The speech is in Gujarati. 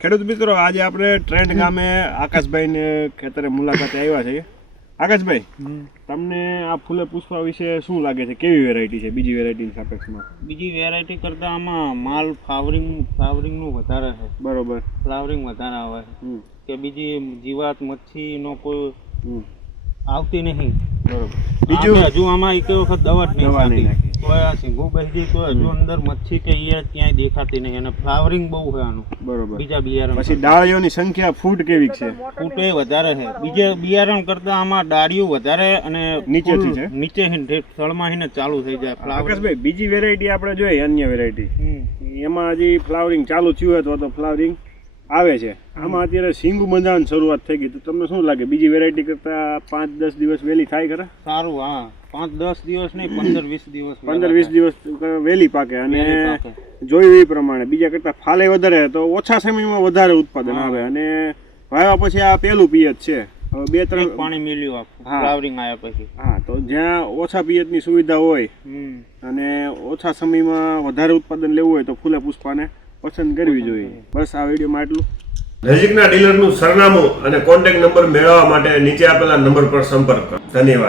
ખેડૂત મિત્રો, આજે આપણે ટ્રેન્ડ ગામે આકાશભાઈને ખેતરે મુલાકાતે આવ્યા છીએ. આકાશભાઈ, તમને આ ફૂલે પુષ્પા વિશે શું લાગે છે? કેવી વેરાયટી છે બીજી વેરાયટીની સાપેક્ષમાં? બીજી વેરાયટી કરતાં આમાં માલ ફ્લાવરિંગનું વધારે છે. બરોબર, ફ્લાવરિંગ વધારે આવે છે કે બીજી જીવાત મચ્છીનો કોઈ આવતી નહીં. બરોબર. બીજું હજુ આમાં એક વખત દવા નહીં નાખી તો આ સિંગુ બેસી તો હજુ અંદર મચ્છી કે એ ક્યાંય દેખાતી નહીં અને ફ્લાવરિંગ બહુ છે આનું. બરોબર. બીજા બિયારણ પછી ડાળીઓની સંખ્યા ફૂટ કેવી છે? ફૂટ એ વધારે છે. બીજા બિયારણ કરતા આમાં ડાળીઓ વધારે અને નીચેથી છે? નીચે તળમાં ચાલુ થઈ જાય. આકાશભાઈ, બીજી વેરાયટી આપણે જોઈએ, અન્ય વેરાયટી એમાં હજી ફ્લાવરિંગ ચાલુ થયું હોય તો ફ્લાવરિંગ આવે છે. આમાં અત્યારે સિંગુ બંધાવાની શરૂઆત થઈ ગઈ, તો તમને શું લાગે બીજી વેરાયટી કરતા 5-10 દિવસ વહેલી થાય ખરા? સારું, હા, 5-10 દિવસ નહીં, 15-20 દિવસ 15-20 દિવસ વહેલી પાકે. અને જોયું એ પ્રમાણે બીજા કરતા ફાલે વધારે તો ઓછા સમયમાં વધારે ઉત્પાદન આવે. અને વાવ્યા પછી આ પેલું પિયત છે. હવે 2-3 પાણી મેલ્યું ફ્લાવરિંગ આવ્યા પછી. હા, તો જ્યાં ઓછા પિયતની સુવિધા હોય અને ઓછા સમયમાં વધારે ઉત્પાદન લેવું હોય તો ફૂલે પુષ્પાને પસંદ કરવી જોઈએ. બસ આ વિડીયોમાં એટલું. નજીકના ડીલરનું સરનામું અને કોન્ટેક્ટ નંબર મેળવવા માટે નીચે આપેલા નંબર પર સંપર્ક કરો. ધન્યવાદ.